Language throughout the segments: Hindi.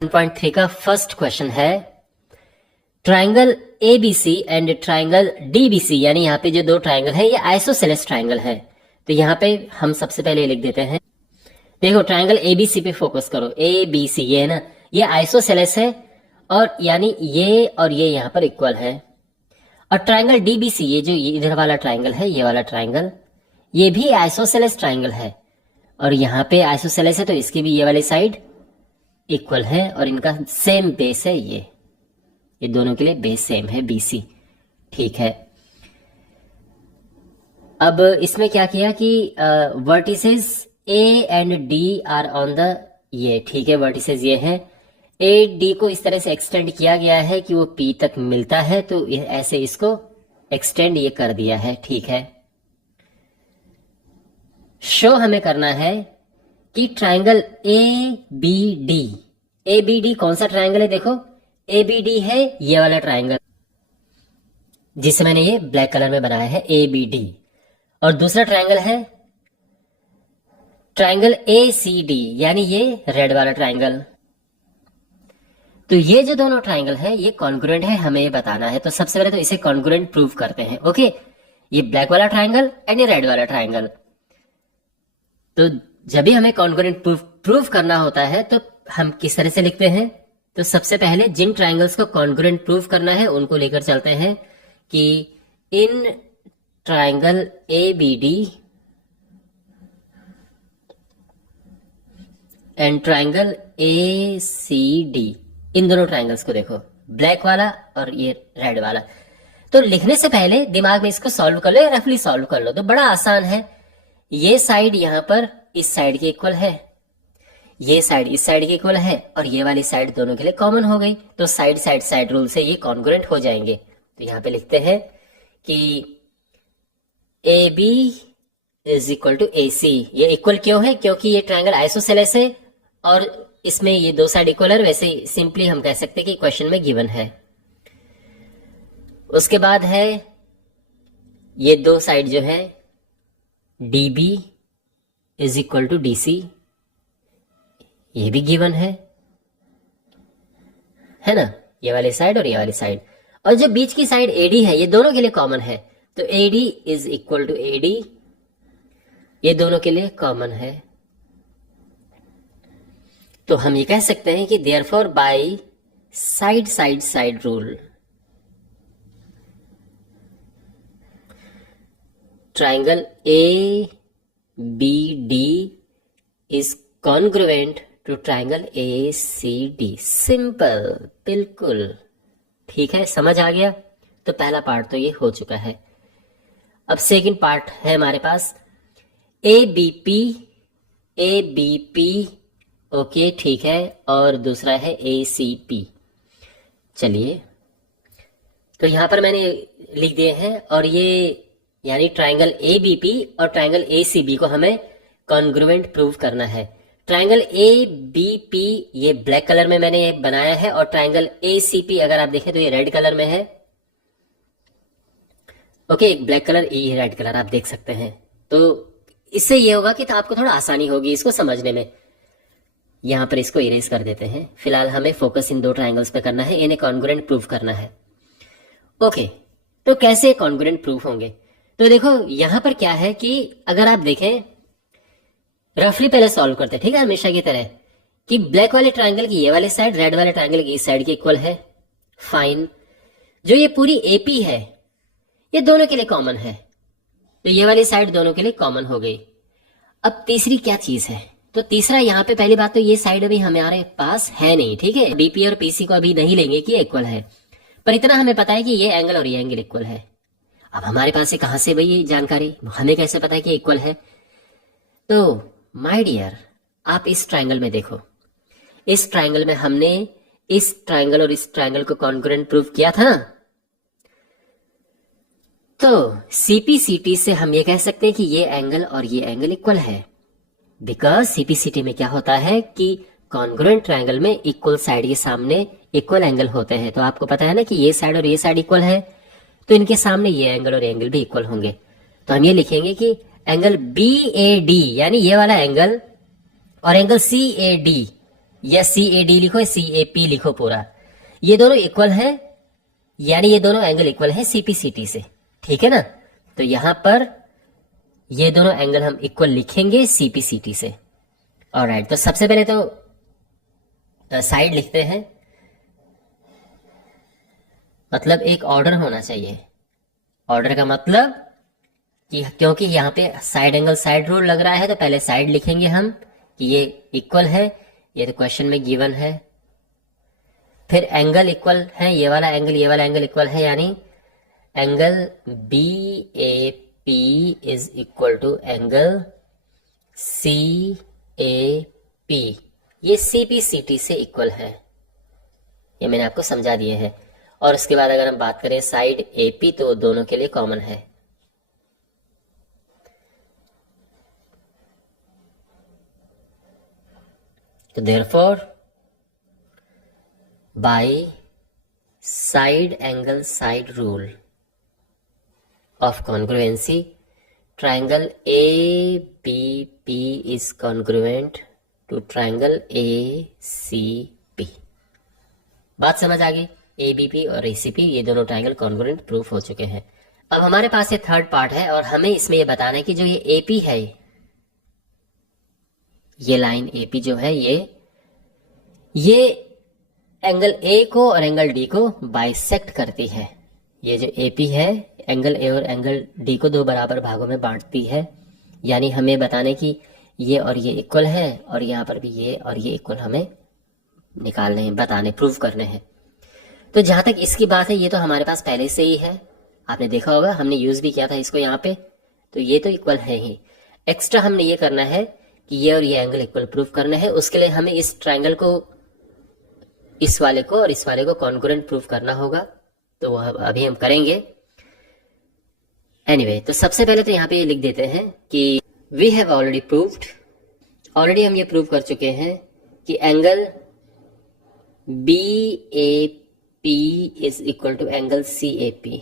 1.3 का फर्स्ट क्वेश्चन है triangle ABC and triangle DBC, यानी यहाँ पे जो दो ट्राइंगल है ये आइसोसेलेस ट्राइंगल है। तो यहाँ पे हम सबसे पहले लिख देते हैं, देखो ट्राइंगल एबीसी पे फोकस करो, एबीसी ये है ना, ये आइसोसेलेस है और यानी ये और ये यहाँ पर इक्वल है। और ट्राइंगल डीबीसी, ये जो इधर वाला ट्राइंगल है, ये वाला ट्राइंगल, ये भी आइसोसेलेस ट्राइंगल है और यहाँ पे आइसोसेलेस है तो इसकी भी ये वाली साइड इक्वल है और इनका सेम बेस है। ये दोनों के लिए बेस सेम है बीसी, ठीक है। अब इसमें क्या किया कि vertices A and D R on the, ये ठीक है, वर्टिसेस ये हैं, ए डी को इस तरह से एक्सटेंड किया गया है कि वो पी तक मिलता है, तो ऐसे इसको एक्सटेंड ये कर दिया है, ठीक है। शो हमें करना है कि ट्राइंगल ए बी डी कौन सा ट्राइंगल है, देखो ए बी डी है ये वाला ट्राइंगल जिसे मैंने ये ब्लैक कलर में बनाया है, ए बी डी। और दूसरा ट्राइंगल है ट्राइंगल ए सी डी, यानी ये रेड वाला ट्राइंगल। तो ये जो दोनों ट्राइंगल है ये कॉन्ग्रुएंट है, हमें ये बताना है। तो सबसे पहले तो इसे कॉन्ग्रुएंट प्रूव करते हैं। ओके, ये ब्लैक वाला ट्राइंगल एंड ये रेड वाला ट्राइंगल। तो जब भी हमें कॉन्ग्रुएंट प्रूव करना होता है तो हम किस तरह से लिखते हैं, तो सबसे पहले जिन ट्राइंगल्स को कॉन्ग्रुएंट प्रूव करना है उनको लेकर चलते हैं कि in triangle A B D and triangle A C D, इन दोनों ट्राइंगल्स को देखो, ब्लैक वाला और ये रेड वाला। तो लिखने से पहले दिमाग में इसको सॉल्व कर लो या रफली सॉल्व कर लो, तो बड़ा आसान है। ये साइड यहां पर इस साइड के इक्वल है, ये साइड इस साइड के इक्वल है और ये वाली साइड दोनों के लिए कॉमन हो गई, तो साइड रूल से ये कॉन्ग्रुएंट हो जाएंगे। तो यहां पे लिखते हैं कि A B is equal to A C. ये इक्वल क्यों है, क्योंकि ये ट्राइंगल आइसोसेलेस है और इसमें ये दो साइड इक्वल है। वैसे सिंपली हम कह सकते हैं कि क्वेश्चन में गिवन है। उसके बाद है ये दो साइड जो है D B is equal to D C, ये भी गिवन है ना, ये वाली साइड और ये वाली साइड। और जो बीच की साइड एडी है ये दोनों के लिए कॉमन है, तो AD is equal to AD, ये दोनों के लिए कॉमन है। तो हम ये कह सकते हैं कि therefore by side rule triangle A B D is congruent to triangle A C D. Simple, बिल्कुल ठीक है, समझ आ गया। तो पहला पार्ट तो ये हो चुका है। अब सेकंड पार्ट है हमारे पास ए बी पी, ओके ठीक है, और दूसरा है ए सी पी। चलिए, तो यहां पर मैंने लिख दिए हैं और ये यानी ट्राइंगल ए बी पी और ट्राइंगल ए सी बी को हमें कॉन्ग्रुएंट प्रूव करना है। ट्राइंगल ए बी पी ये ब्लैक कलर में मैंने बनाया है और ट्राइंगल ए सी पी अगर आप देखें तो ये रेड कलर में है। ओके, एक ब्लैक कलर, ये रेड कलर आप देख सकते हैं। तो इससे ये होगा कि तो आपको थोड़ा आसानी होगी इसको समझने में। यहां पर इसको इरेज कर देते हैं। फिलहाल हमें फोकस इन दो ट्राइंगल्स पे करना है, इन्हें कॉन्ग्रुएंट प्रूव करना है। ओके, तो कैसे कॉन्ग्रुएंट प्रूव होंगे, तो देखो यहां पर क्या है कि अगर आप देखें, रफली पहले सॉल्व करते हैं, ठीक है, हमेशा की तरह, कि ब्लैक वाले ट्राइंगल की ये वाली साइड रेड वाले ट्राइंगल की इस साइड की इक्वल है, फाइन। जो ये पूरी एपी है ये दोनों के लिए कॉमन है, तो ये वाली साइड दोनों के लिए कॉमन हो गई। अब तीसरी क्या चीज है, तो तीसरा यहाँ पे पहली बात तो ये साइड अभी हमारे पास है नहीं, ठीक है, बीपी और पीसी को अभी नहीं लेंगे कि इक्वल है, पर इतना हमें पता है कि ये एंगल और ये एंगल इक्वल है। अब हमारे पास से कहां से भाई ये जानकारी, हमें कैसे पता है कि इक्वल है। तो माय डियर, आप इस ट्राइंगल में देखो, इस ट्राइंगल में हमने इस ट्राइंगल और इस ट्राइंगल को कॉन्ग्रुएंट प्रूव किया था ना। तो सीपीसीटी से हम ये कह सकते हैं कि ये एंगल और ये एंगल इक्वल है, बिकॉज सीपीसीटी में क्या होता है कि कॉन्ग्रुएंट ट्राइंगल में इक्वल साइड के सामने इक्वल एंगल होते हैं। तो आपको पता है ना कि ये साइड और ये साइड इक्वल है, तो इनके सामने ये एंगल और एंगल भी इक्वल होंगे। तो हम ये लिखेंगे कि एंगल बी ए डी, यानी ये वाला एंगल और एंगल सी ए डी या CAD लिखो या CAP लिखो पूरा, ये दोनों इक्वल है, यानी ये दोनों एंगल इक्वल है CPCT से, ठीक है ना। तो यहां पर ये दोनों एंगल हम इक्वल लिखेंगे CPCT से। ऑलराइट, तो सबसे पहले तो साइड लिखते हैं, मतलब एक ऑर्डर होना चाहिए। ऑर्डर का मतलब कि क्योंकि यहाँ पे साइड एंगल साइड रूल लग रहा है, तो पहले साइड लिखेंगे हम कि ये इक्वल है, ये तो क्वेश्चन में गिवन है। फिर एंगल इक्वल है, ये वाला एंगल इक्वल है, यानी angle BAP is equal to angle CAP, ये CPCT से इक्वल है, ये मैंने आपको समझा दिए है। और उसके बाद अगर हम बात करें साइड AP, तो दोनों के लिए कॉमन है। तो therefore by side angle side rule of congruency, triangle ABP is congruent to triangle ACP। बात समझ आ गई? ABP और ACP ये दोनों ट्रायंगल कॉन्ग्रुएंट प्रूफ हो चुके हैं। अब हमारे पास ये थर्ड पार्ट है और हमें इसमें ये बताना है कि जो ये AP है, ये लाइन AP जो है, ये एंगल A को और एंगल D को बाइसेक्ट करती है। ये जो AP है एंगल A और एंगल D को दो बराबर भागों में बांटती है, यानी हमें बताने कि ये और ये इक्वल है, और यहाँ पर भी ये और ये इक्वल हमें निकालने हैं, बताने, प्रूव करने हैं। तो जहां तक इसकी बात है, ये तो हमारे पास पहले से ही है, आपने देखा होगा, हमने यूज भी किया था इसको यहाँ पे, तो ये तो इक्वल है ही। एक्स्ट्रा हमने ये करना है कि ये और ये एंगल इक्वल प्रूव करने हैं। उसके लिए हमें इस ट्राइंगल को, इस वाले को और इस वाले को कॉन्ग्रुएंट प्रूव करना होगा, तो वह अभी हम करेंगे। एनीवे, तो सबसे पहले तो यहाँ पे ये लिख देते हैं कि we have already proved, already हम ये प्रूव कर चुके हैं कि angle BAP is equal to angle CAP।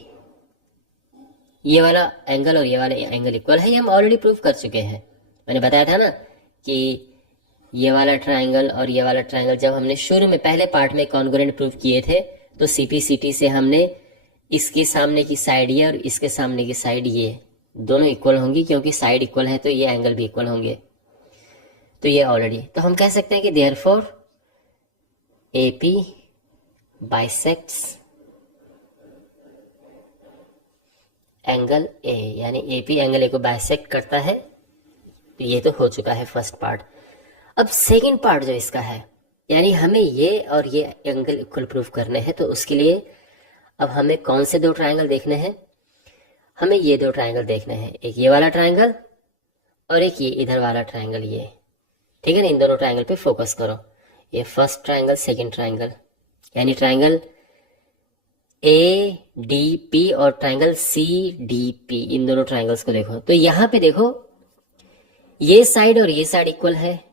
ये वाला एंगल और ये वाला एंगल इक्वल है, ये हम ऑलरेडी प्रूव कर चुके हैं। मैंने बताया था ना कि ये वाला ट्राइंगल और ये वाला ट्राइंगल जब हमने शुरू में पहले पार्ट में कॉन्ग्रुएंट प्रूव किए थे, तो CPCT से हमने इसके सामने की साइड ये और इसके सामने की साइड ये दोनों इक्वल होंगी, क्योंकि साइड इक्वल है तो ये एंगल भी इक्वल होंगे। तो ये ऑलरेडी, तो हम कह सकते हैं कि therefore AP bisects angle A, यानी AP एंगल A को बाइसेक्ट करता है। तो ये तो हो चुका है फर्स्ट पार्ट। अब सेकंड पार्ट जो इसका है, यानी हमें ये और ये एंगल इक्वल प्रूफ करने हैं, तो उसके लिए अब हमें कौन से दो ट्रायंगल देखने हैं? हमें ये दो ट्रायंगल देखने हैं, एक ये वाला ट्रायंगल और एक ये इधर वाला ट्रायंगल, ये, ठीक है ना। इन दोनों ट्रायंगल पे फोकस करो, ये फर्स्ट ट्रायंगल, सेकंड ट्रायंगल, यानी ट्रायंगल ADP और ट्रायंगल CDP, इन दोनों ट्रायंगल्स को देखो। तो यहां पे देखो, ये साइड और ये साइड इक्वल है,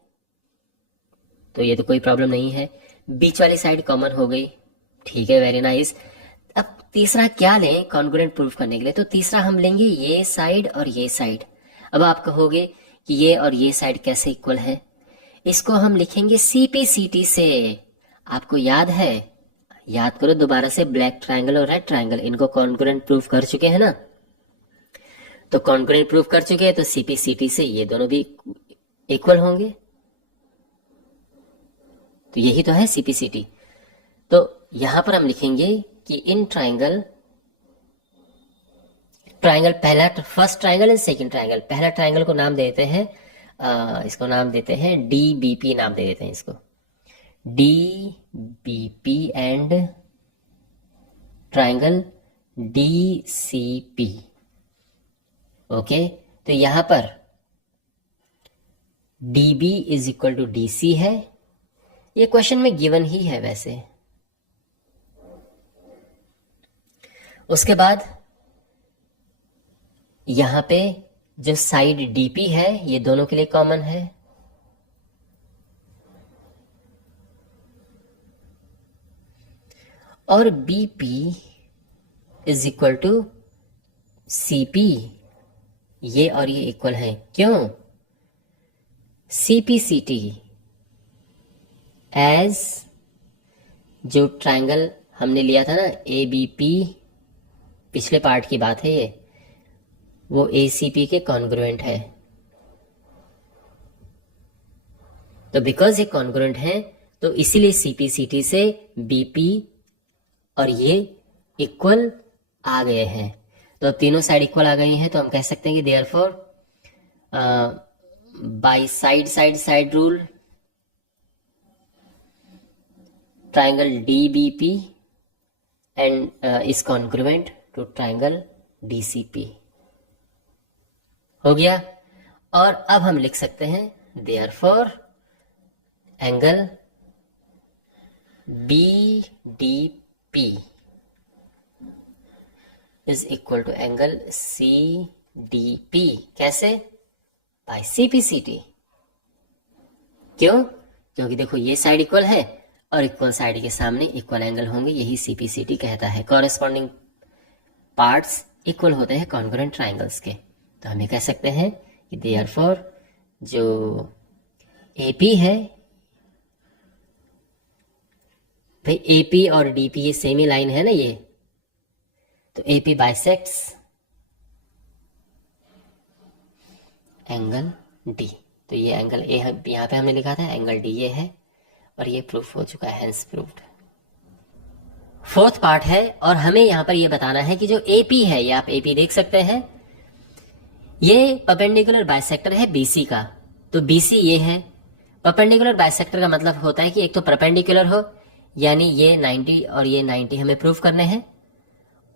तो ये तो कोई प्रॉब्लम नहीं है। बीच वाली साइड कॉमन हो गई, ठीक है, वेरी नाइस। अब तीसरा क्या लें कॉन्ग्रुएंट प्रूफ करने के लिए? तो तीसरा हम लेंगे ये साइड और ये साइड। अब आप कहोगे कि ये और ये साइड कैसे इक्वल है? इसको हम लिखेंगे CPCT से। आपको याद है? याद करो दोबारा से, ब्लैक ट्रायंगल और रेड ट्रायंगल, इनको कॉन्ग्रुएंट प्रूफ कर चुके हैं ना। तो कॉन्ग्रुएंट प्रूफ कर चुके हैं, तो CPCT से ये दोनों भी इक्वल होंगे। तो यही तो है CPCT। तो यहां पर हम लिखेंगे कि इन ट्रायंगल पहला, first triangle and second triangle, पहला ट्रायंगल को नाम देते हैं, इसको नाम देते हैं DBP, नाम दे देते हैं इसको DBP, and triangle DCP। Okay, तो यहां पर DB is equal to DC है, ये क्वेश्चन में गिवन ही है वैसे। उसके बाद यहां पे जो साइड DP है, ये दोनों के लिए कॉमन है। और BP is equal to CP, ये और ये इक्वल है। क्यों? CPCT एज जो ट्रायंगल हमने लिया था ना ए बी पी, पिछले पार्ट की बात है ये, वो ए सी पी के कॉन्ग्रुएंट है। तो बिकॉज ये कॉन्ग्रुएंट है तो इसीलिए सीपीसीटी से बीपी और ये इक्वल आ गए हैं। तो अब तीनों साइड इक्वल आ गई हैं तो हम कह सकते हैं कि therefore by side side side rule triangle DBP and is congruent to triangle DCP। हो गया। और अब हम लिख सकते हैं therefore angle BDP is equal to angle CDP। कैसे? By CPCT। क्यों? क्योंकि देखो ये साइड इक्वल है और इक्वल साइड के सामने इक्वल एंगल होंगे, यही CPCT कहता है। कॉरेस्पॉन्डिंग पार्ट्स इक्वल होते हैं कॉन्ग्रुएंट ट्राइंगल्स के। तो हम ये कह सकते हैं कि देयरफॉर जो AP है, भाई AP और DP ये सेम ही लाइन है ना ये, तो AP बाइसेक्ट्स एंगल D। तो ये एंगल A है, यहाँ पे हमने लिखा था एंगल D ये है और ये प्रूफ हो चुका है, हेंस प्रूव्ड। फोर्थ पार्ट है और हमें यहाँ पर ये बताना है कि जो AP है, ये आप AP देख सकते हैं, ये परपेंडिकुलर बाइसेक्टर है BC का। तो BC ये है। परपेंडिकुलर बाइसेक्टर का मतलब होता है कि एक तो परपेंडिकुलर हो, यानी ये 90 और ये 90 हमें प्रूव करने हैं,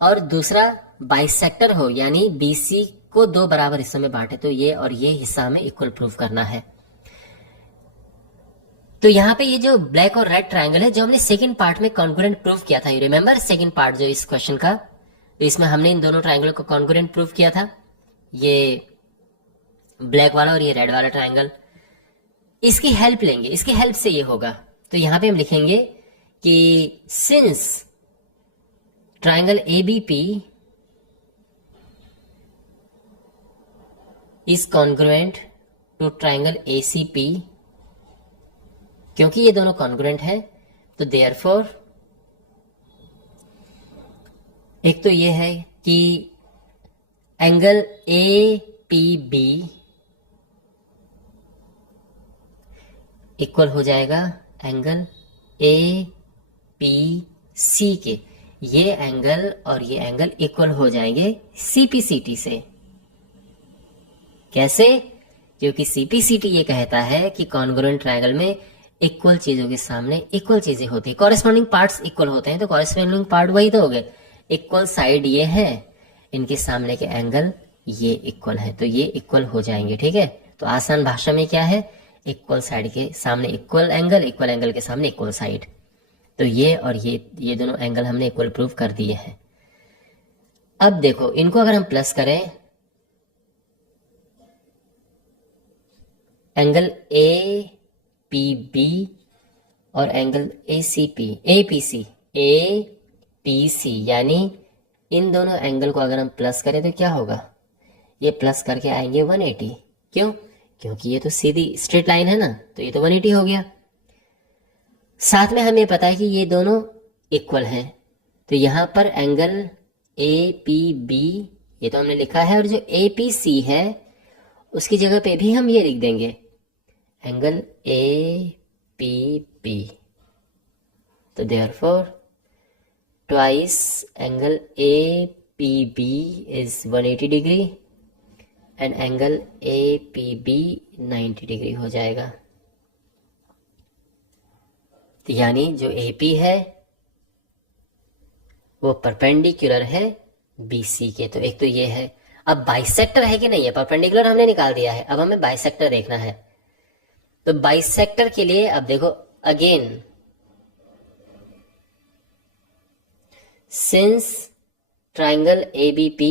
और दूसरा बाइसेक्टर हो यानी BC को दो बराबर हिस्सों में बांटे, तो ये और ये हिस्सा हमें इक्वल प्रूव करना है। तो यहाँ पे ये जो ब्लैक और रेड ट्रायंगल है जो हमने सेकंड पार्ट में कॉन्ग्रुएंट प्रूव किया था, यू रिमेंबर सेकंड पार्ट जो इस क्वेश्चन का, तो इसमें हमने इन दोनों ट्रायंगल को कॉन्ग्रुएंट प्रूव किया था, ये ब्लैक वाला और ये रेड वाला ट्रायंगल। इसकी हेल्प लेंगे, इसकी हेल्प से ये होगा। तो यहां पे हम लिखेंगे कि since triangle ABP is congruent to triangle ACP, क्योंकि ये दोनों कॉन्ग्रुएंट है तो देयरफॉर एक तो ये है कि एंगल APB इक्वल हो जाएगा एंगल APC के। ये एंगल और ये एंगल इक्वल हो जाएंगे CPCT से। कैसे? क्योंकि CPCT ये कहता है कि कॉन्ग्रुएंट ट्रायंगल में इक्वल चीजों के सामने इक्वल चीजें होती है, कॉरेस्पॉन्डिंग पार्ट्स इक्वल होते हैं, तो कॉरेस्पॉन्डिंग पार्ट वही तो हो गए। इक्वल साइड ये है, इनके सामने के एंगल ये इक्वल है, तो ये इक्वल हो जाएंगे। ठीक है, तो आसान भाषा में क्या है, इक्वल साइड के सामने इक्वल एंगल के सामने इक्वल साइड। तो ये और ये दोनों एंगल हमने इक्वल प्रूव कर दिए हैं। अब देखो इनको अगर हम प्लस करें, एंगल APB और एंगल APC यानी इन दोनों एंगल को अगर हम प्लस करें तो क्या होगा, ये प्लस करके आएंगे 180। क्यों? क्योंकि ये तो सीधी स्ट्रेट लाइन है ना, तो ये तो 180 हो गया। साथ में हमें पता है कि ये दोनों इक्वल हैं, तो यहां पर एंगल APB ये तो हमने लिखा है, और जो APC है उसकी जगह पे भी हम ये लिख देंगे एंगल APB। तो therefore twice angle APB is 180 degree and angle APB 90 degree हो जाएगा। तो यानी जो AP है वो परपेंडिकुलर है BC के। तो एक तो ये है। अब बाइसेक्टर है कि नहीं है, परपेंडिकुलर हमने निकाल दिया है, अब हमें बाइसेक्टर देखना है। तो बाइसेक्टर के लिए अब देखो again, since triangle ABP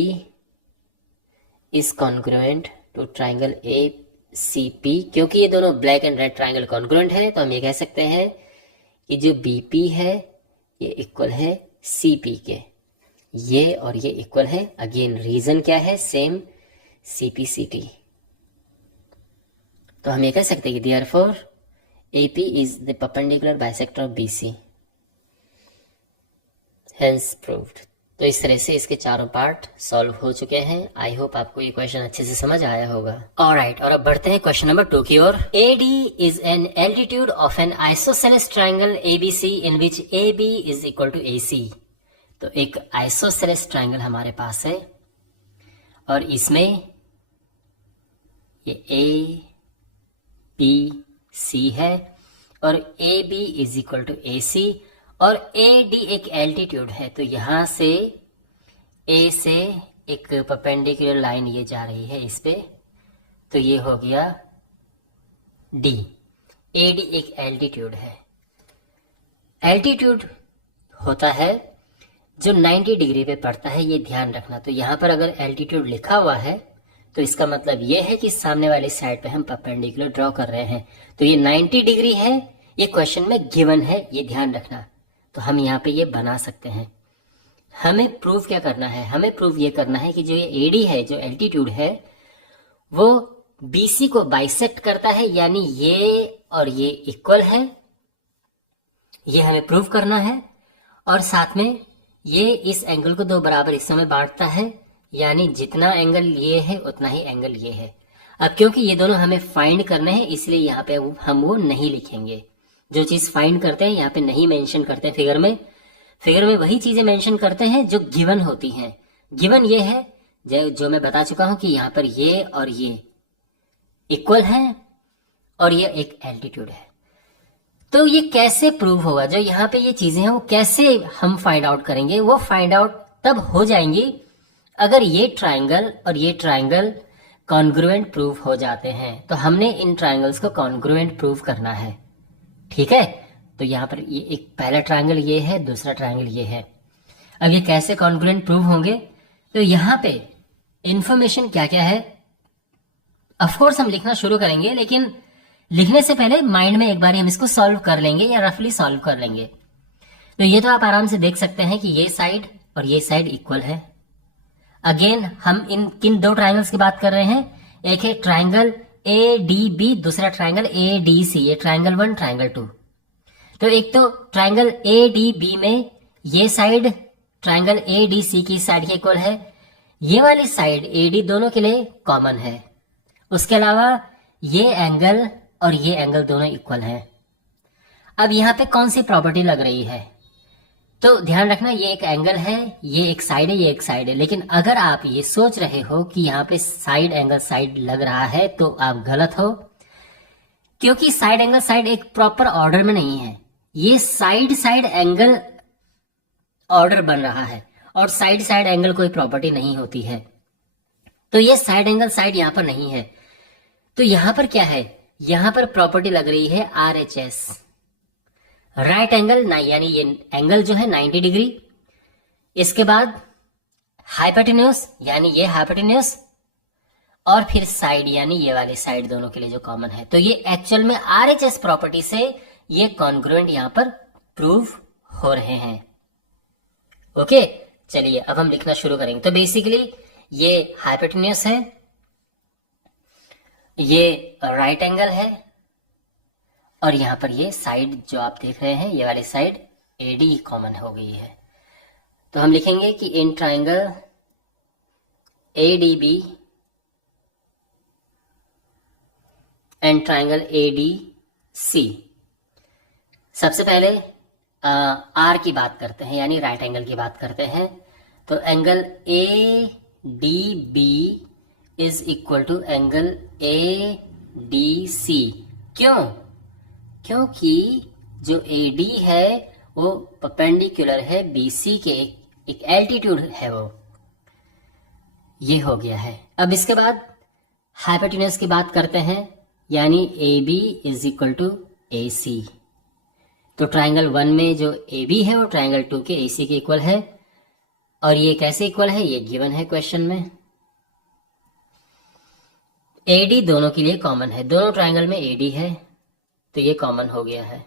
is congruent to triangle ACP, क्योंकि ये दोनों black and red triangle congruent है, तो हम ये कह सकते हैं कि जो BP है ये इक्वल है CP के, ये और ये इक्वल है। अगेन रीजन क्या है, सेम CPCT। तो हम ये कह सकते हैं कि therefore AP is the perpendicular bisector of BC. Hence proved. तो इस तरह से इसके चारों पार्ट सॉल्व हो चुके हैं। आई होप आपको ये क्वेश्चन अच्छे से समझ आया होगा। ऑलराइट, और अब बढ़ते हैं क्वेश्चन नंबर 2 की ओर। AD is an altitude of an isosceles triangle ABC in which AB is equal to AC. तो एक आइसोसेलेस ट्राइंगल हमारे पास है और इसमें ये A B C है और AB is equal to AC और AD एक एल्टीट्यूड है। तो यहां से A से एक परपेंडिकुलर लाइन ये जा रही है इस पे, तो ये हो गया D। AD एक एल्टीट्यूड है। एल्टीट्यूड होता है जो 90 डिग्री पे पड़ता है, ये ध्यान रखना। तो यहां पर अगर एल्टीट्यूड लिखा हुआ है तो इसका मतलब ये है कि सामने वाली साइड पे हम परपेंडिकुलर ड्रॉ कर रहे हैं। तो ये 90 डिग्री है, ये क्वेश्चन में गिवन है, ये ध्यान रखना। तो हम यहाँ पे ये बना सकते हैं। हमें प्रूव क्या करना है? हमें प्रूव ये करना है कि जो ये AD है, जो एल्टीट्यूड है, वो BC को बाइसेक्ट करता है, यानी ये और ये इक्वल है। ये हमें प्रूव करना है। और साथ में ये इस एंगल को दो बराबर हिस्सों में बांटता है, यानी जितना एंगल ये है उतना ही एंगल ये है। अब क्योंकि ये दोनों हमें फाइंड करने हैं, इसलिए यहाँ पे हम वो नहीं लिखेंगे। जो चीज फाइंड करते हैं यहाँ पे नहीं मेंशन करते हैं फिगर में। फिगर में वही चीजें मेंशन करते हैं जो गिवन होती हैं। गिवन ये है जो मैं बता चुका हूं कि यहाँ पर ये और ये इक्वल है और ये एक एल्टीट्यूड है। तो ये कैसे प्रूव होगा? जो यहाँ पे ये चीजें हैं वो कैसे हम फाइंड आउट करेंगे? वो फाइंड आउट तब हो जाएंगी अगर ये ट्राइंगल और ये ट्राइंगल कॉन्ग्रुएंट प्रूव हो जाते हैं। तो हमने इन ट्राइंगल्स को कॉन्ग्रुएंट प्रूव करना है, ठीक है। तो यहाँ पर ये एक पहला ट्राइंगल ये है, दूसरा ट्राइंगल ये है। अब ये कैसे कॉन्ग्रुएंट प्रूव होंगे? तो यहाँ पे इंफॉर्मेशन क्या क्या है, ऑफकोर्स हम लिखना शुरू करेंगे, लेकिन लिखने से पहले माइंड में एक बार हम इसको सॉल्व कर लेंगे या रफली सॉल्व कर लेंगे। तो ये तो आप आराम से देख सकते हैं कि ये साइड और ये साइड इक्वल है। अगेन हम इन किन दो ट्राइंगल्स की बात कर रहे हैं? एक है ट्राइंगल ADB, दूसरा ट्राइंगल ADC। ये ट्राइंगल 1, ट्राइंगल 2। तो एक तो ट्राइंगल ADB में ये साइड ट्राइंगल ADC की साइड के इक्वल है, ये वाली साइड AD दोनों के लिए कॉमन है। उसके अलावा ये एंगल और ये एंगल दोनों इक्वल हैं। अब यहाँ पे कौन सी प्रॉपर्टी लग रही है? तो ध्यान रखना, ये एक एंगल है, ये एक साइड है, ये एक साइड है। लेकिन अगर आप ये सोच रहे हो कि यहाँ पे साइड एंगल साइड लग रहा है तो आप गलत हो, क्योंकि साइड एंगल साइड एक प्रॉपर ऑर्डर में नहीं है। ये साइड साइड एंगल ऑर्डर बन रहा है और साइड साइड एंगल कोई प्रॉपर्टी नहीं होती है। तो ये साइड एंगल साइड यहाँ पर नहीं है। तो यहाँ पर क्या है? यहाँ पर प्रॉपर्टी लग रही है RHS, राइट एंगल, यानी ये एंगल जो है 90 डिग्री। इसके बाद हाइपोटेन्यूज, यानी ये हाइपोटेन्यूज, और फिर साइड यानी ये वाली साइड, दोनों के लिए जो कॉमन है। तो ये एक्चुअल में RHS प्रॉपर्टी से ये कॉन्ग्रुएंट यहां पर प्रूव हो रहे हैं। ओके, चलिए अब हम लिखना शुरू करेंगे। तो बेसिकली ये हाइपोटेन्यूज है, ये राइट एंगल है, और यहां पर ये साइड जो आप देख रहे हैं, ये वाली साइड AD कॉमन हो गई है। तो हम लिखेंगे कि in triangle ADB and triangle ADC, सबसे पहले R की बात करते हैं, यानी राइट एंगल की बात करते हैं। तो angle ADB is equal to angle ADC। क्यों? क्योंकि जो AD है वो परपेंडिकुलर है BC के, एक एल्टीट्यूड है वो, ये हो गया है। अब इसके बाद हाइपोटेन्यूज की बात करते हैं, यानी AB is equal to AC। तो ट्राइंगल 1 में जो AB है वो ट्राइंगल 2 के AC के इक्वल है। और ये कैसे इक्वल है? ये गिवन है क्वेश्चन में। AD दोनों के लिए कॉमन है, दोनों ट्राइंगल में AD है, तो ये कॉमन हो गया है।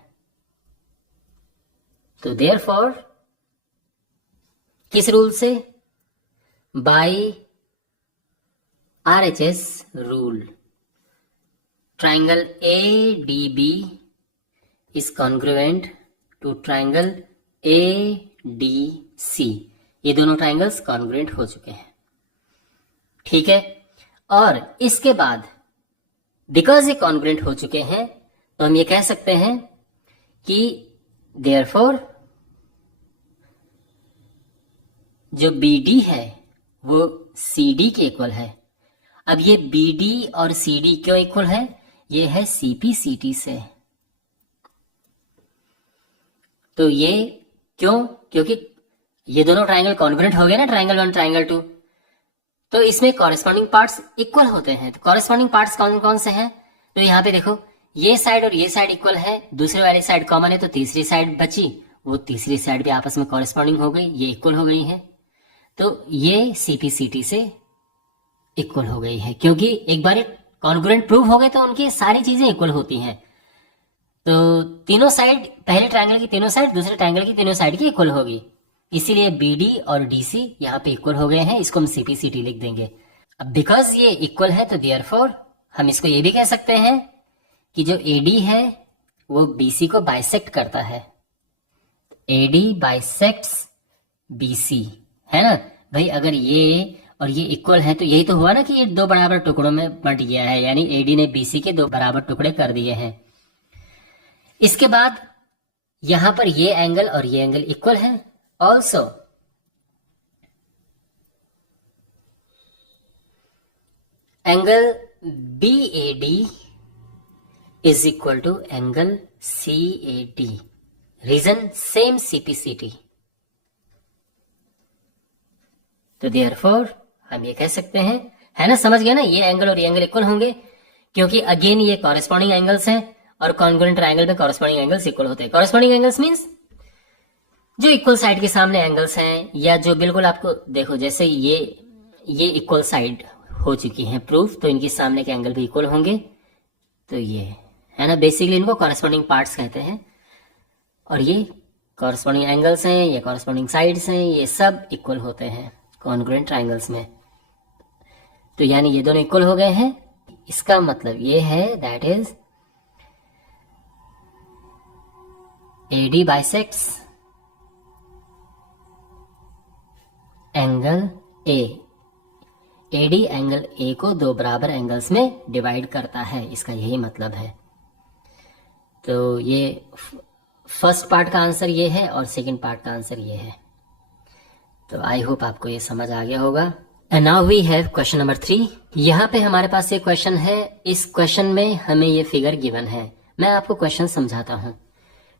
तो देयरफॉर किस रूल से? By RHS rule. Triangle ADB is congruent to triangle ADC। ये दोनों ट्राइंगल्स कॉन्ग्रुएंट हो चुके हैं, ठीक है। और इसके बाद बिकॉज ये कॉन्ग्रुएंट हो चुके हैं तो हम ये कह सकते हैं कि देयरफॉर जो BD है वो CD के इक्वल है। अब ये BD और CD क्यों इक्वल है? ये है CPCT से। तो ये क्यों? क्योंकि ये दोनों ट्राइंगल कॉन्ग्रुएंट हो गए ना, ट्राइंगल 1 ट्राइंगल 2, तो इसमें कॉरेस्पॉन्डिंग पार्ट्स इक्वल होते हैं। तो कॉरेस्पॉन्डिंग पार्ट्स कौन कौन से हैं? तो यहाँ पे देखो, ये साइड और ये साइड इक्वल है, दूसरे वाली साइड कॉमन है, तो तीसरी साइड बची, वो तीसरी साइड भी आपस में कॉरेस्पॉन्डिंग हो गई, ये इक्वल हो गई है। तो ये CPCT से इक्वल हो गई है, क्योंकि एक बार कॉन्ग्रुएंट प्रूव हो गए तो उनकी सारी चीजें इक्वल होती हैं। तो तीनों साइड, पहले ट्रायंगल की तीनों साइड दूसरे ट्रायंगल की तीनों साइड की इक्वल होगी, इसीलिए BD और DC यहाँ पे इक्वल हो गए हैं। इसको हम CPCT लिख देंगे। अब बिकॉज ये इक्वल है तो देयरफॉर हम इसको ये भी कह सकते हैं कि जो AD है वो BC को बाइसेक्ट करता है। AD बाइसेक्ट्स BC, है ना भाई। अगर ये और ये इक्वल है तो यही तो हुआ ना कि ये दो बराबर टुकड़ों में बंट गया है, यानी AD ने BC के दो बराबर टुकड़े कर दिए हैं। इसके बाद यहां पर ये एंगल और ये एंगल इक्वल है। Also angle BAD is equal to angle CAD। Reason same CPCT। तो देयरफॉर हम ये कह सकते हैं, है ना, समझ गए ना, ये एंगल और ये एंगल इक्वल होंगे क्योंकि अगेन ये कॉरेस्पॉन्डिंग एंगल्स हैं और कॉन्ग्रुएंट ट्रायंगल में कॉरेस्पॉन्डिंग एंगल्स इक्वल होते हैं। कॉरेस्पॉन्डिंग एंगल्स मींस जो इक्वल साइड के सामने एंगल्स हैं, या जो बिल्कुल आपको देखो जैसे ये इक्वल साइड हो चुकी हैं प्रूफ, तो इनके सामने के एंगल भी इक्वल होंगे। तो ये है ना, बेसिकली इनको कॉरेस्पॉन्डिंग पार्ट्स कहते हैं। और ये कॉरेस्पॉन्डिंग एंगल्स हैं, ये कॉरेस्पॉन्डिंग साइड्स हैं, ये सब इक्वल होते हैं कॉन्ग्रुएंट ट्रायंगल्स में। तो यानी ये दोनों इक्वल हो गए हैं। इसका मतलब ये है that is AD bisects angle A। AD angle A को दो बराबर एंगल्स में डिवाइड करता है, इसका यही मतलब है। तो ये फर्स्ट पार्ट का आंसर ये है और सेकंड पार्ट का आंसर ये है। तो आई होप आपको ये समझ आ गया होगा। And now we have question number 3। यहाँ पे हमारे पास ये क्वेश्चन है। इस क्वेश्चन में हमें ये फिगर गिवन है। मैं आपको क्वेश्चन समझाता हूँ।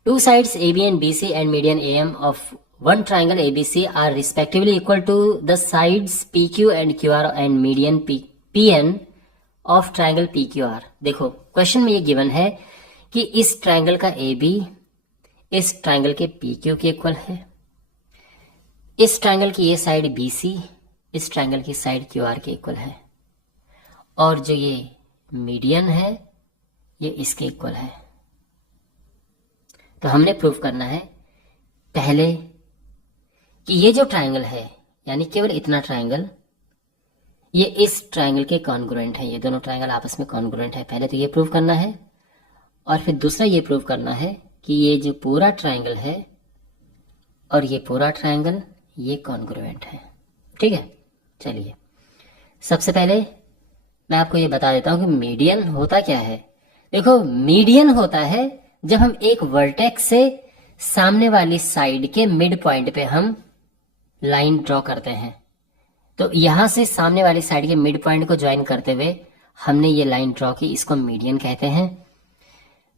Two sides AB and BC and median AM of one triangle ABC are respectively equal to the sides PQ and QR and median PN of triangle PQR। देखो क्वेश्चन में ये गिवन है कि इस ट्रायंगल का AB इस ट्रायंगल के PQ के इक्वल है, इस ट्रायंगल की ये साइड BC इस ट्रायंगल की साइड QR के इक्वल है, और जो ये मीडियन है ये इसके इक्वल है। तो हमने प्रूव करना है पहले कि ये जो ट्रायंगल है, यानी केवल इतना ट्रायंगल, ये इस ट्रायंगल के कॉन्ग्रुएंट है। ये दोनों ट्रायंगल आपस में कॉन्ग्रुएंट है। पहले तो ये प्रूव करना है, और फिर दूसरा ये प्रूव करना है कि ये जो पूरा ट्रायंगल है और ये पूरा ट्रायंगल ये कॉन्ग्रुएंट है। ठीक है, चलिए सबसे पहले मैं आपको ये बता देता हूं कि मीडियन होता क्या है। देखो मीडियन होता है जब हम एक वर्टेक्स से सामने वाली साइड के मिड पॉइंट पे हम लाइन ड्रॉ करते हैं। तो यहां से सामने वाली साइड के मिड पॉइंट को ज्वाइन करते हुए हमने ये लाइन ड्रॉ की, इसको मीडियन कहते हैं।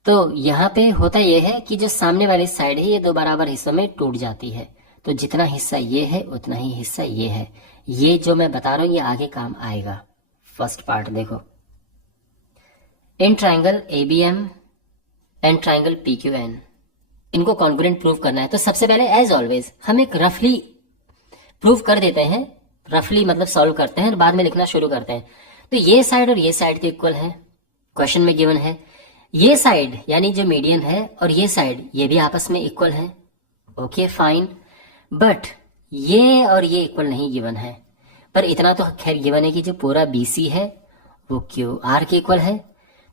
तो यहाँ पे होता यह है कि जो सामने वाली साइड है ये दो बराबर हिस्सों में टूट जाती है। तो जितना हिस्सा ये है उतना ही हिस्सा ये है। ये जो मैं बता रहा हूं ये आगे काम आएगा। फर्स्ट पार्ट देखो, in triangle ABM and triangle PQN इनको कॉन्ग्रुएंट प्रूव करना है। तो सबसे पहले एज ऑलवेज हम एक रफली प्रूव कर देते हैं। रफली मतलब सॉल्व करते हैं और बाद में लिखना शुरू करते हैं। तो ये साइड और ये साइड के इक्वल है, क्वेश्चन में गिवन है। ये साइड यानी जो मीडियन है और ये साइड ये भी आपस में इक्वल है। ओके फाइन, बट ये और ये इक्वल नहीं गिवन है। पर इतना तो खैर गिवन है कि जो पूरा BC है वो QR के इक्वल है।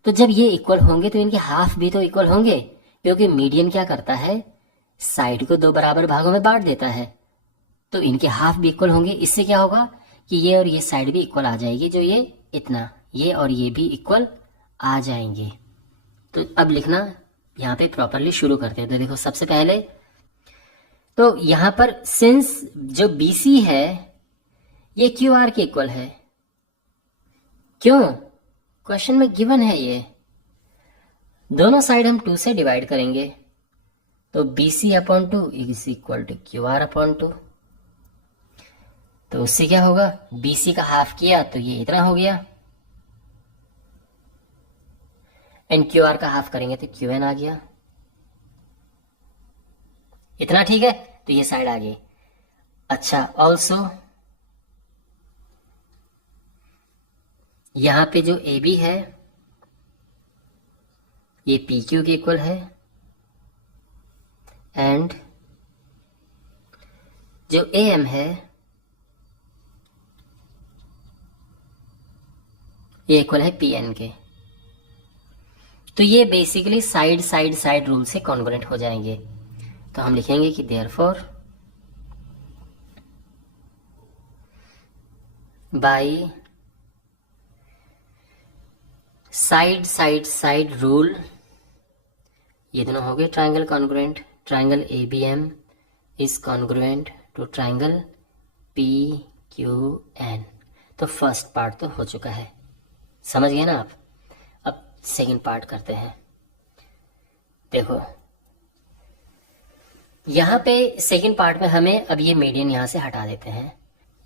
तो जब ये इक्वल होंगे तो इनके हाफ भी तो इक्वल होंगे, क्योंकि मीडियन क्या करता है, साइड को दो बराबर भागों में बांट देता है, तो इनके हाफ भी इक्वल होंगे। इससे क्या होगा कि ये और ये साइड भी इक्वल आ जाएगी, जो ये इतना, ये और ये भी इक्वल आ जाएंगे। तो अब लिखना यहाँ पे प्रॉपरली शुरू करते हैं। तो देखो सबसे पहले तो यहाँ पर सिंस जो BC है ये QR के इक्वल है, क्यों, क्वेश्चन में गिवन है ये, दोनों साइड हम 2 से डिवाइड करेंगे, तो BC/2 is equal to QR/2। तो उससे क्या होगा, BC का हाफ किया तो ये इतना हो गया, एंड QR का हाफ करेंगे तो QN आ गया, इतना ठीक है। तो ये साइड आ गई। अच्छा, ऑल्सो यहां पे जो AB है ये PQ के इक्वल है, एंड जो AM है ये इक्वल है PN के। तो ये basically side side side rule से कॉन्ग्रुएंट हो जाएंगे। तो हम लिखेंगे कि therefore by side side side rule, ये दोनों हो गए triangle congruent. Triangle ABM is congruent to triangle PQN। तो फर्स्ट पार्ट तो हो चुका है, समझ गए ना आप। अब सेकंड पार्ट करते हैं। देखो यहां पे सेकंड पार्ट में हमें अब ये मीडियन यहां से हटा देते हैं।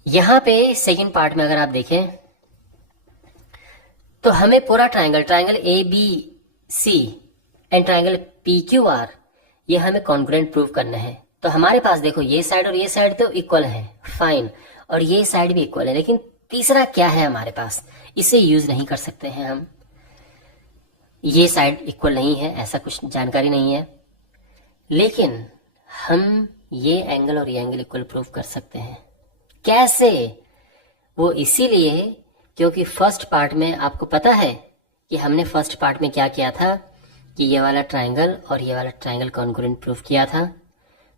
यहां पे सेकंड पार्ट में अगर आप देखें तो हमें पूरा triangle ABC and triangle PQR ये हमें कॉन्ग्रुएंट प्रूव करना है। तो हमारे पास देखो ये साइड और ये साइड तो इक्वल है, फाइन, और ये साइड भी इक्वल है, लेकिन तीसरा क्या है हमारे पास, इसे यूज नहीं कर सकते हैं हम। ये साइड इक्वल नहीं है, ऐसा कुछ जानकारी नहीं है, लेकिन हम ये एंगल और ये एंगल इक्वल प्रूव कर सकते हैं। कैसे, वो इसीलिए क्योंकि फर्स्ट पार्ट में आपको पता है कि हमने फर्स्ट पार्ट में क्या किया था कि ये वाला ट्राइंगल और ये वाला ट्राइंगल कॉन्ग्रुएंट प्रूव किया था।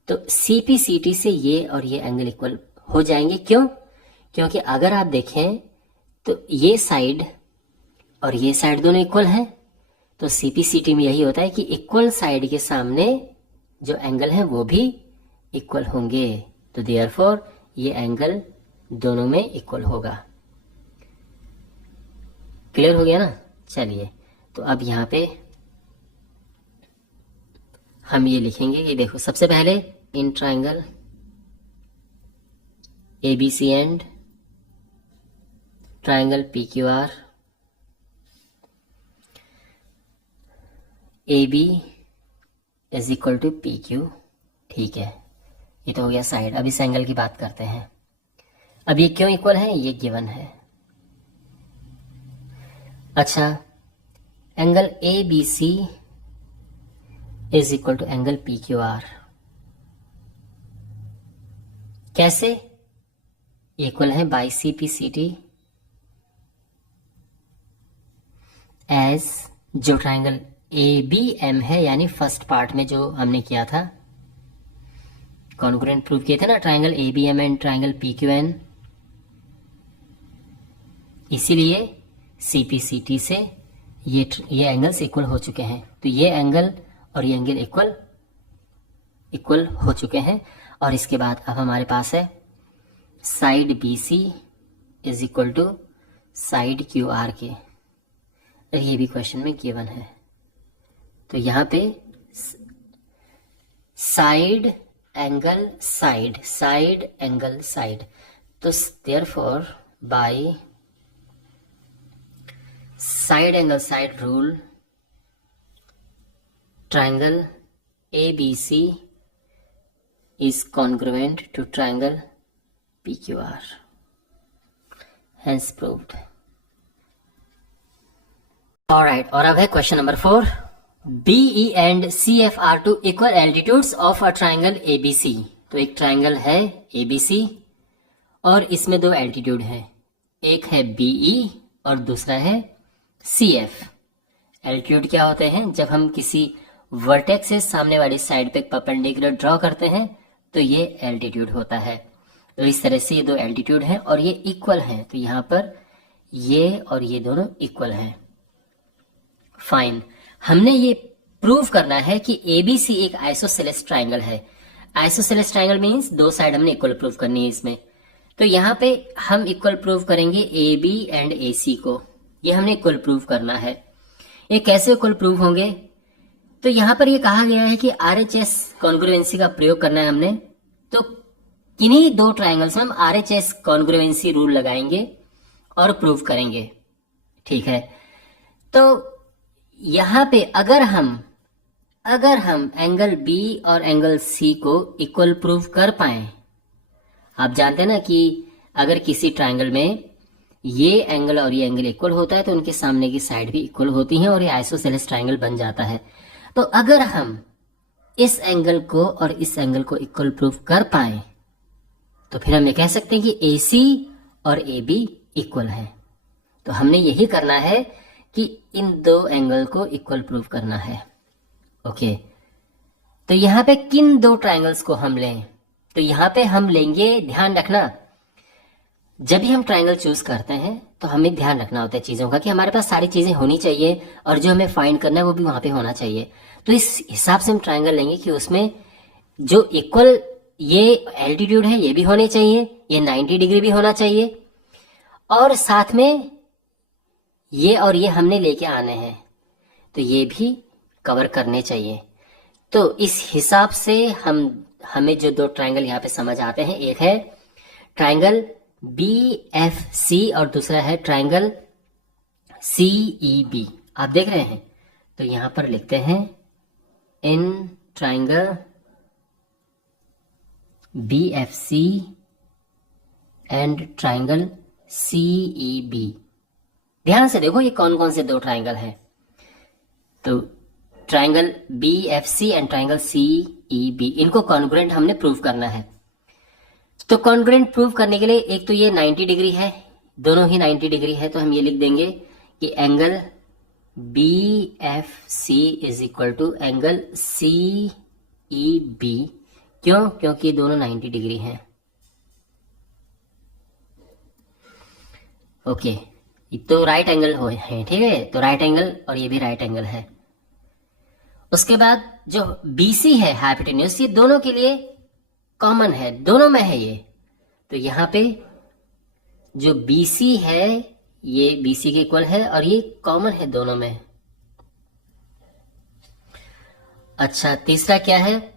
तो CPCT से ये और ये एंगल इक्वल हो जाएंगे। क्यों, क्योंकि अगर आप देखें तो ये साइड और ये साइड दोनों इक्वल हैं, तो CPCT में यही होता है कि इक्वल साइड के सामने जो एंगल है वो भी इक्वल होंगे। तो देयरफॉर ये एंगल दोनों में इक्वल होगा। क्लियर हो गया ना। चलिए, तो अब यहाँ पे हम ये लिखेंगे कि देखो सबसे पहले इन triangle ABC and triangle PQR AB is equal to PQ। ठीक है, ये तो हो गया साइड। अब इस एंगल की बात करते हैं। अब ये क्यों इक्वल है, ये गिवन है। अच्छा, angle ABC is equal to angle PQR। कैसे, इक्वल है बाय CPCT एज जो ट्राइंगल ABM है, यानी फर्स्ट पार्ट में जो हमने किया था कॉन्ग्रुएंट प्रूव किए थे ना, triangle ABM and triangle PQN, इसीलिए CPCT से ये एंगल्स इक्वल हो चुके हैं। तो ये एंगल और ये एंगल इक्वल हो चुके हैं। और इसके बाद अब हमारे पास है side BC is equal to side QR के, और ये भी क्वेश्चन में गिवन है। तो यहाँ पे side angle side, side angle side, तो therefore by side angle side rule triangle ABC is congruent to triangle PQR, hence proved. Alright, और अब है question number 4। BE and CF are two equal altitudes of a triangle ABC। तो एक ट्राइंगल है ABC और इसमें दो एल्टीट्यूड है, एक है BE और दूसरा है CF। एल्टीट्यूड क्या होते हैं, जब हम किसी वर्टेक्स से सामने वाली साइड पे परपेंडिकुलर ड्रॉ करते हैं तो ये एल्टीट्यूड होता है। तो इस तरह से ये दो एल्टीट्यूड हैं और ये इक्वल हैं, तो यहाँ पर ये और ये दोनों इक्वल हैं। फाइन, हमने ये प्रूव करना है कि एबीसी एक आइसोसेलेस ट्राइंगल है। आइसोसेलेस ट्राइंगल मीन्स दो साइड हमने इक्वल प्रूव करनी है इसमें। तो यहाँ पे हम इक्वल प्रूव करेंगे ए बी एंड ए सी को, ये हमने इक्वल प्रूव करना है। ये कैसे इक्वल प्रूव होंगे? तो यहाँ पर ये कहा गया है कि RHS कॉन्ग्रुएंसी का प्रयोग करना है हमने। तो किन्हीं दो ट्राइंगल्स में हम RHS कॉन्ग्रुएंसी रूल लगाएंगे और प्रूव करेंगे, ठीक है। तो यहाँ पे अगर हम एंगल B और एंगल C को इक्वल प्रूव कर पाए, आप जानते हैं ना कि अगर किसी ट्राइंगल में ये एंगल और ये एंगल इक्वल होता है तो उनके सामने की साइड भी इक्वल होती हैं और ये आइसोसेलेस ट्राइंगल बन जाता है। तो अगर हम इस एंगल को और इस एंगल को इक्वल प्रूव कर पाए तो फिर हम ये कह सकते हैं कि AC और AB इक्वल है। तो हमने यही करना है कि इन दो एंगल को इक्वल प्रूव करना है। ओके, तो यहाँ पे किन दो ट्राइंगल्स को हम लें? तो यहाँ पे हम लेंगे, ध्यान रखना, जब भी हम ट्राइंगल चूज करते हैं तो हमें ध्यान रखना होता है चीजों का कि हमारे पास सारी चीजें होनी चाहिए और जो हमें फाइंड करना है वो भी वहां पे होना चाहिए। तो इस हिसाब से हम ट्राइंगल लेंगे कि उसमें जो इक्वल ये एल्टीट्यूड है ये भी होने चाहिए, ये 90 डिग्री भी होना चाहिए और साथ में ये और ये हमने लेके आने हैं तो ये भी कवर करने चाहिए। तो इस हिसाब से हमें जो दो ट्राइंगल यहाँ पे समझ आते हैं, एक है ट्राइंगल BFC और दूसरा है ट्राइंगल CEB। आप देख रहे हैं, तो यहां पर लिखते हैं in triangle BFC and triangle CEB। ध्यान से देखो ये कौन कौन से दो ट्राइंगल हैं। तो triangle BFC and triangle CEB, इनको कॉन्ग्रुएंट हमने प्रूव करना है। तो कॉन्ग्रुएंट प्रूव करने के लिए एक तो ये 90 डिग्री है, दोनों ही 90 डिग्री है, तो हम ये लिख देंगे कि angle BFC is equal to angle CEB। क्यों? क्योंकि दोनों 90 डिग्री हैं। ओके, तो राइट एंगल हो है, ठीक है। तो राइट एंगल और ये भी राइट एंगल है। उसके बाद जो BC है हाइपोटेन्यूज, ये दोनों के लिए कॉमन है, दोनों में है ये। तो यहां पे जो BC है ये BC के इक्वल है और ये कॉमन है दोनों में। अच्छा, तीसरा क्या है?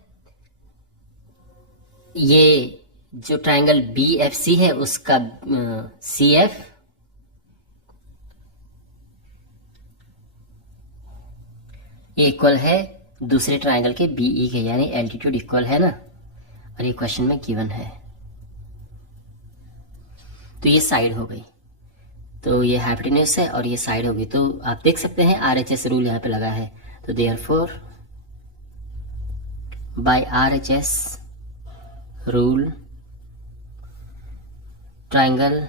ये जो ट्राइंगल BFC है उसका CF ये इक्वल है दूसरे ट्राइंगल के BE के, यानी एल्टीट्यूड इक्वल है ना, और ये क्वेश्चन में गिवन है। तो ये साइड हो गई, तो ये हाइपोटेन्यूज है और ये साइड हो गई। तो आप देख सकते हैं RHS रूल यहाँ पे लगा है। तो therefore by RHS rule triangle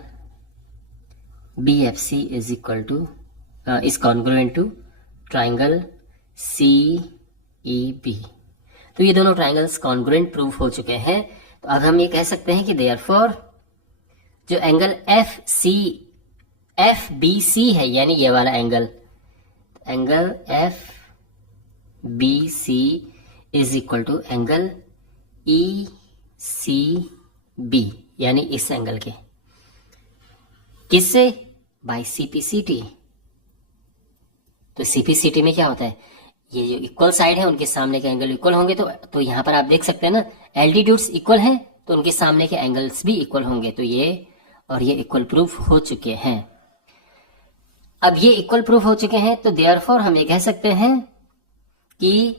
BFC is equal to is congruent to triangle CEB। तो ये दोनों ट्राइंगल्स कॉन्ग्रुएंट प्रूफ हो चुके हैं। तो अब हम ये कह सकते हैं कि देयरफॉर जो एंगल FBC है, यानी ये वाला angle FBC is equal to angle ECB, यानी इस एंगल के, किससे? Bye CPCT। तो CPCT में क्या होता है, ये जो इक्वल साइड है उनके सामने के एंगल इक्वल होंगे। तो यहां पर आप देख सकते हैं ना, एल्टीट्यूड्स इक्वल हैं तो उनके सामने के एंगल्स भी इक्वल होंगे। तो ये और ये इक्वल प्रूफ हो चुके हैं। अब ये इक्वल प्रूफ हो चुके हैं तो देयरफॉर हम ये कह सकते हैं कि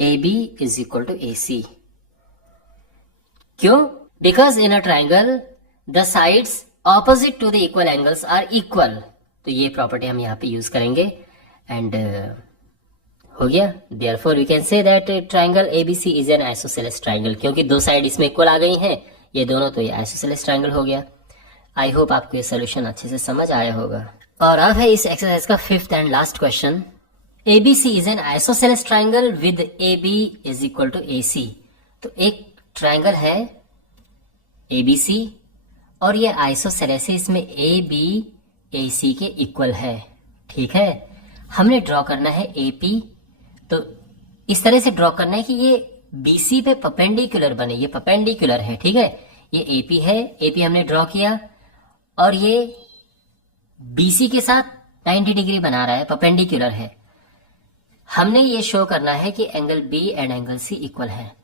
AB is equal to AC। क्यों? Because in a triangle the sides opposite to the equal angles are equal. तो ये प्रॉपर्टी हम यहाँ पे यूज करेंगे एंड हो गया। Therefore we can say that triangle ABC is an isosceles triangle, क्योंकि दो साइड इसमें इक्वल आ गई हैं ये दोनों, तो ये आइसोसेलेस ट्राइंगल हो गया। आई होप आपको ये सोल्यूशन अच्छे से समझ आया होगा। और अब है इस एक्सरसाइज का 5th and last question. ABC is an isosceles triangle with AB is equal to AC। तो एक ट्राइंगल है ABC और ये आइसोसेलेस है, इसमें AB AC के इक्वल है। ठीक है, हमने ड्रॉ करना है AP। तो इस तरह से ड्रॉ करना है कि ये BC पे परपेंडिकुलर बने, ये परपेंडिकुलर है। ठीक है, ये AP है, AP हमने ड्रॉ किया और ये BC के साथ 90 डिग्री बना रहा है, परपेंडिकुलर है। हमने ये शो करना है कि angle B and angle C equal है।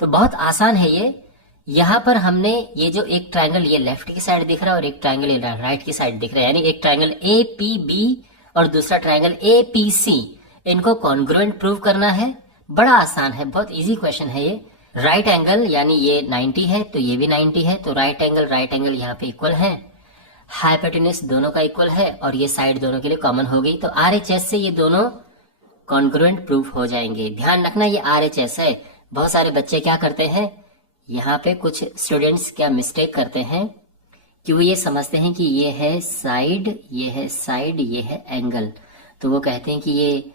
तो बहुत आसान है ये। यहां पर हमने ये जो एक ट्राइंगल ये लेफ्ट की साइड दिख रहा है और एक ट्राइंगल ये राइट की साइड दिख रहा है, यानी एक ट्राइंगल APB और दूसरा ट्राइंगल APC, इनको कॉन्ग्रुएंट प्रूव करना है। बड़ा आसान है, बहुत इजी क्वेश्चन है ये। राइट एंगल यानी ये 90 है तो ये भी 90 है, तो राइट एंगल यहाँ पे इक्वल है। हाइपोटेन्यूज दोनों का इक्वल है और ये साइड दोनों के लिए कॉमन हो गई, तो RHS से ये दोनों कॉन्ग्रुएंट प्रूफ हो जाएंगे। ध्यान रखना ये RHS है। बहुत सारे बच्चे क्या करते हैं, यहाँ पे कुछ स्टूडेंट्स क्या मिस्टेक करते हैं कि वो ये समझते हैं कि ये है साइड, ये है साइड, ये है एंगल। तो वो कहते हैं कि ये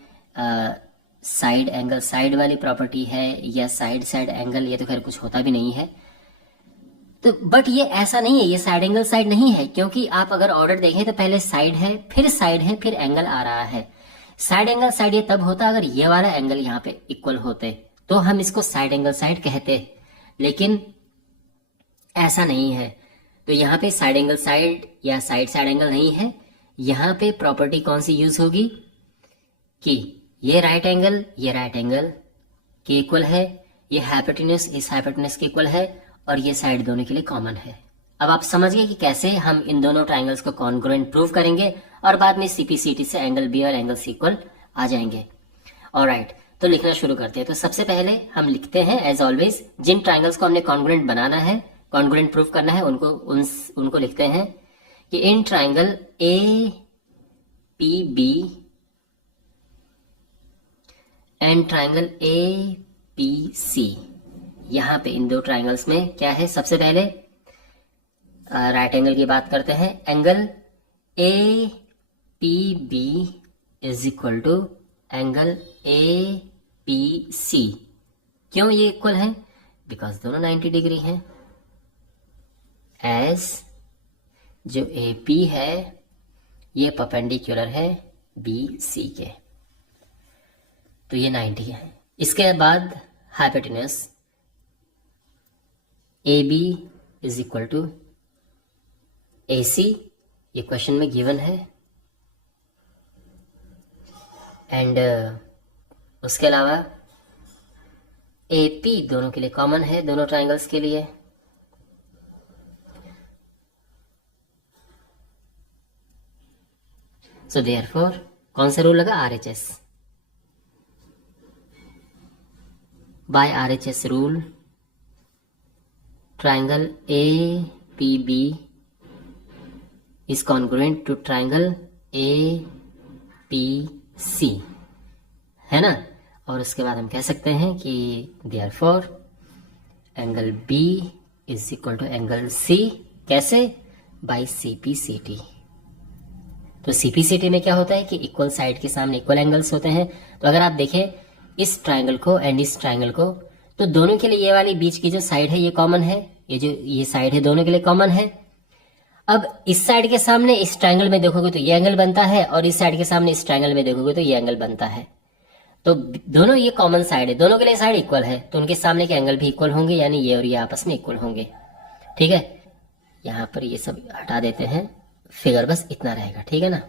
साइड एंगल साइड वाली प्रॉपर्टी है या साइड साइड एंगल, ये तो खैर कुछ होता भी नहीं है। तो बट ये ऐसा नहीं है, ये साइड एंगल साइड नहीं है, क्योंकि आप अगर ऑर्डर देखें तो पहले साइड है, फिर एंगल आ रहा है। साइड एंगल साइड ये तब होता अगर ये वाला एंगल यहाँ पे इक्वल होते, तो हम इसको साइड एंगल साइड कहते, लेकिन ऐसा नहीं है। तो यहाँ पे साइड एंगल साइड या साइड साइड एंगल नहीं है। यहाँ पे प्रॉपर्टी कौन सी यूज होगी कि ये राइट एंगल के इक्वल है, ये हाइपोटेन्यूज इस हाइपोटेन्यूज के इक्वल है और ये साइड दोनों के लिए कॉमन है। अब आप समझ गए कि कैसे हम इन दोनों ट्राइंगल्स को कॉन्ग्रुएंट प्रूव करेंगे और बाद में CPCT से एंगल B और एंगल C इक्वल आ जाएंगे। ऑलराइट, तो लिखना शुरू करते हैं। तो सबसे पहले हम लिखते हैं एज ऑलवेज, जिन ट्राइंगल्स को हमने कॉन्ग्रुएंट बनाना है, कॉन्ग्रुएंट प्रूफ करना है, उनको लिखते हैं कि in triangle APB and triangle APC, यहां पे इन दो ट्राइंगल्स में क्या है, सबसे पहले राइट एंगल की बात करते हैं। Angle APB is equal to angle APC। क्यों ये इक्वल है? बिकॉज दोनों 90 डिग्री हैं। एज जो AP है ये परपेंडिकुलर है BC के, तो ये 90 है। इसके बाद hypotenuse AB is equal to AC, ये क्वेश्चन में गिवन है। एंड उसके अलावा AP दोनों के लिए कॉमन है, दोनों ट्राइंगल्स के लिए। सो देयरफॉर कौन सा रूल लगा? RHS। By RHS rule triangle APB is congruent to triangle APC, है ना। और उसके बाद हम कह सकते हैं कि therefore angle B is equal to angle C। कैसे? by CPCT। तो CPCT में क्या होता है कि इक्वल साइड के सामने इक्वल एंगल्स होते हैं। तो अगर आप देखें इस ट्राइंगल को एंड इस ट्राइंगल को, तो दोनों के लिए ये वाली बीच की जो साइड है ये कॉमन है, ये साइड है दोनों के लिए कॉमन है। अब इस साइड के सामने इस ट्राइंगल में देखोगे तो ये एंगल बनता है और इस साइड के सामने इस ट्राइंगल में देखोगे तो ये एंगल बनता है। तो दोनों ये कॉमन साइड है, दोनों के लिए साइड इक्वल है, तो उनके सामने के एंगल भी इक्वल होंगे, यानी ये और ये आपस में इक्वल होंगे। ठीक है, यहाँ पर ये सब हटा देते हैं, फिगर बस इतना रहेगा। ठीक है ना।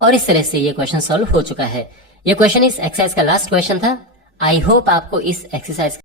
और इस तरह से ये क्वेश्चन सॉल्व हो चुका है। ये क्वेश्चन इस एक्सरसाइज का लास्ट क्वेश्चन था। आई होप आपको इस एक्सरसाइज